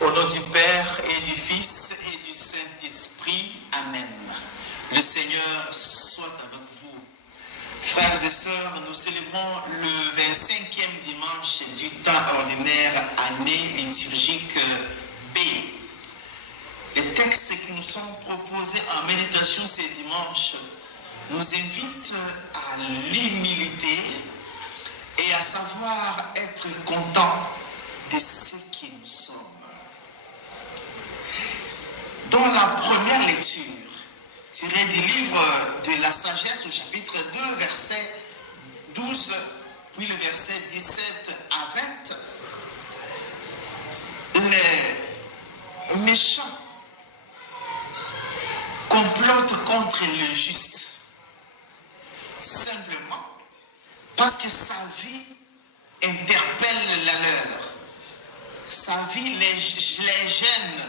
Au nom du Père et du Fils et du Saint-Esprit, Amen. Le Seigneur soit avec vous. Frères et sœurs, nous célébrons le 25e dimanche du temps ordinaire, année liturgique B. Les textes qui nous sont proposés en méditation ces dimanches nous invitent à l'humilité et à savoir être content de ce que nous sommes. Dans la première lecture, tirée du livre de la sagesse au chapitre 2, verset 12, puis le verset 17 à 20, les méchants complotent contre le juste, simplement parce que sa vie interpelle la leur. Sa vie les gêne,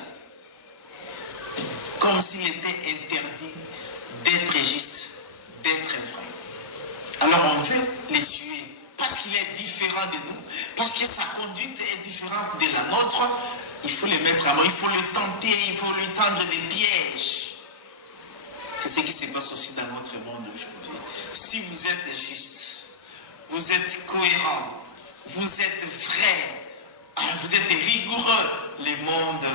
comme s'il était interdit d'être juste, d'être vrai. Alors on veut les tuer parce qu'il est différent de nous, parce que sa conduite est différente de la nôtre. Il faut les mettre à mort, il faut le tenter, il faut lui tendre des pièges. C'est ce qui se passe aussi dans notre monde aujourd'hui. Si vous êtes juste, vous êtes cohérent, vous êtes vrai, vous êtes rigoureux, le monde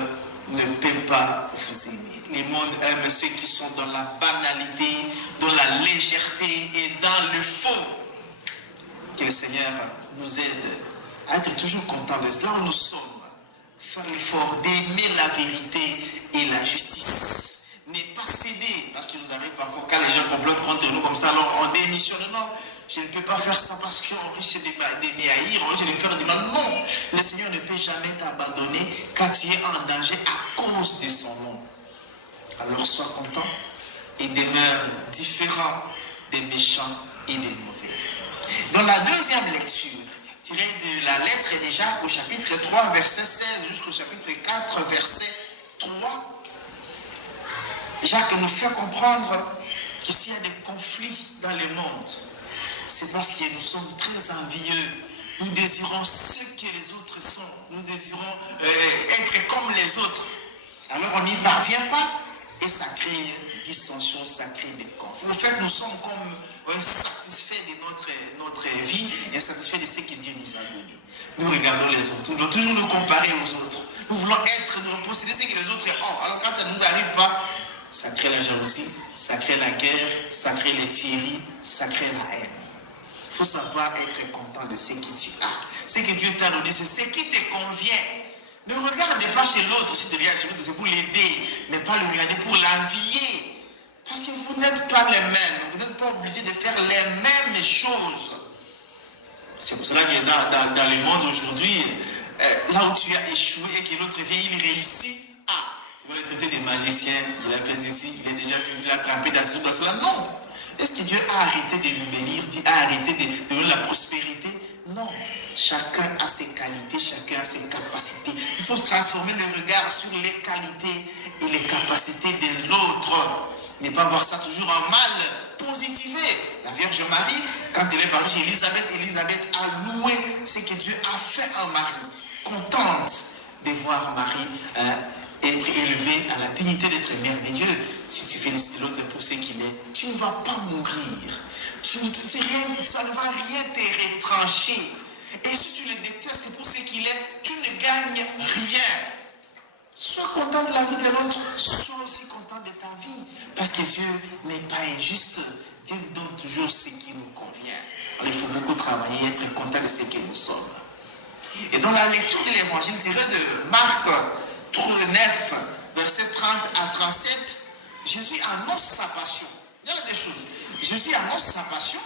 ne peut pas vous aimer. Le monde aime ceux qui sont dans la banalité, dans la légèreté et dans le faux. Que le Seigneur nous aide à être toujours contents de cela où nous sommes. Faire l'effort d'aimer la vérité et la justice. Ne pas céder, parce qu'il nous arrive parfois quand les gens complotent contre nous comme ça, alors on démissionne. Non, je ne peux pas faire ça parce qu'on risque de m'haïr, on risque de faire du mal. Non, le Seigneur ne peut jamais t'abandonner quand tu es en danger à cause de son nom. Alors sois content et demeure différent des méchants et des mauvais. Dans la deuxième lecture, tirée de la lettre de Jacques au chapitre 3, verset 16 jusqu'au chapitre 4, verset 3, Jacques nous fait comprendre qu'ici il y a des conflits dans le monde. C'est parce que nous sommes très envieux. Nous désirons ce que les autres sont. Nous désirons être comme les autres. Alors on n'y parvient pas et ça crée des dissensions, ça crée des conflits. En fait, nous sommes comme insatisfaits de notre vie, insatisfaits de ce que Dieu nous a donné. Nous regardons les autres. Nous voulons toujours nous comparer aux autres. Nous voulons nous posséder ce que les autres ont. Alors quand ça ne nous arrive pas, ça crée la jalousie, ça crée la guerre, ça crée les tueries, ça crée la haine. Il faut savoir être content de ce que tu as. Ce que Dieu t'a donné, c'est ce qui te convient. Ne regarde pas chez l'autre si tu regardes chez l'autre, c'est pour l'aider, mais pas le regarder pour l'envier. Parce que vous n'êtes pas les mêmes, vous n'êtes pas obligés de faire les mêmes choses. C'est pour cela que dans le monde aujourd'hui, là où tu as échoué et que l'autre vient, il réussit. Tu vas le traiter de magicien, il a fait ceci, il est déjà ceci, il a trempé dans ceci, dans cela. Non. Est-ce que Dieu a arrêté de nous bénir, a arrêté de donner la prospérité? Non. Chacun a ses qualités, chacun a ses capacités. Il faut transformer le regard sur les qualités et les capacités de l'autre. Ne pas voir ça toujours en mal, positiver. La Vierge Marie, quand elle est partie chez Élisabeth a loué ce que Dieu a fait en Marie. Contente de voir Marie être élevé à la dignité d'être mère de Dieu. Si tu félicites l'autre pour ce qu'il est, tu ne vas pas mourir. Ça ne va rien te retrancher. Et si tu le détestes pour ce qu'il est, tu ne gagnes rien. Sois content de la vie de l'autre, sois aussi content de ta vie. Parce que Dieu n'est pas injuste. Dieu nous donne toujours ce qui nous convient. Alors il faut beaucoup travailler, être content de ce que nous sommes. Et dans la lecture de l'évangile tiré de Marc 9, verset 30 à 37, Jésus annonce sa passion. Il y a des choses. Jésus annonce sa passion.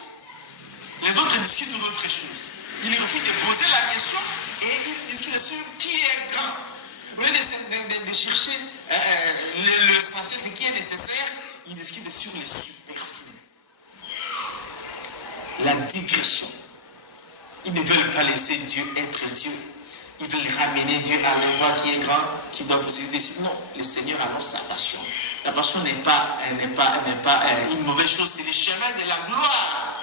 Les autres discutent d'autres choses. Il refuse de poser la question et il discute sur qui est grand. Au lieu de chercher l'essentiel, ce qui est nécessaire, il discute sur les superflus. La digression. Ils ne veulent pas laisser Dieu être Dieu. Ils veulent ramener Dieu à l'endroit qui est grand, qui doit posséder. Non, le Seigneur annonce sa passion. La passion n'est pas une mauvaise chose, c'est le chemin de la gloire.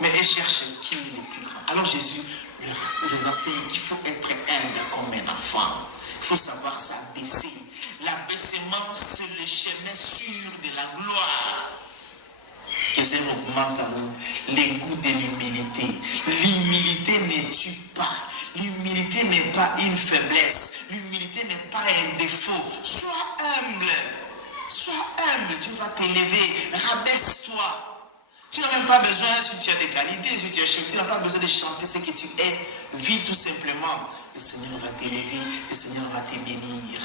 Mais elle cherche qui est le plus grand. Alors Jésus les enseigne qu'il faut être humble comme un enfant. Il faut savoir s'abaisser. L'abaissement, c'est le chemin sûr de la gloire. Que ça augmente en nous les goûts de l'humilité. L'humilité ne tue pas. L'humilité n'est pas une faiblesse. L'humilité n'est pas un défaut. Sois humble. Sois humble. Tu vas t'élever. Rabaisse-toi. Tu n'as même pas besoin, si tu as des qualités, si tu es chef, tu n'as pas besoin de chanter ce que tu es. Vis tout simplement. Le Seigneur va t'élever. Le Seigneur va te bénir.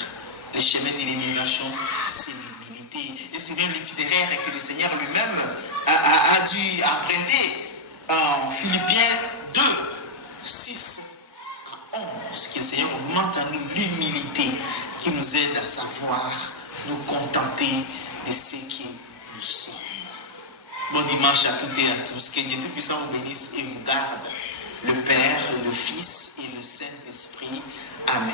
Le chemin de l'élévation, c'est l'humilité. Et c'est bien l'itinéraire que le Seigneur lui-même a dû emprunter en Philippiens 2, 6 à 11. Que le Seigneur augmente en nous l'humilité qui nous aide à savoir nous contenter de ce que nous sommes. Bon dimanche à toutes et à tous. Que Dieu Tout-Puissant vous bénisse et vous garde. Le Père, le Fils et le Saint-Esprit. Amen.